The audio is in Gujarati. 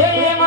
રે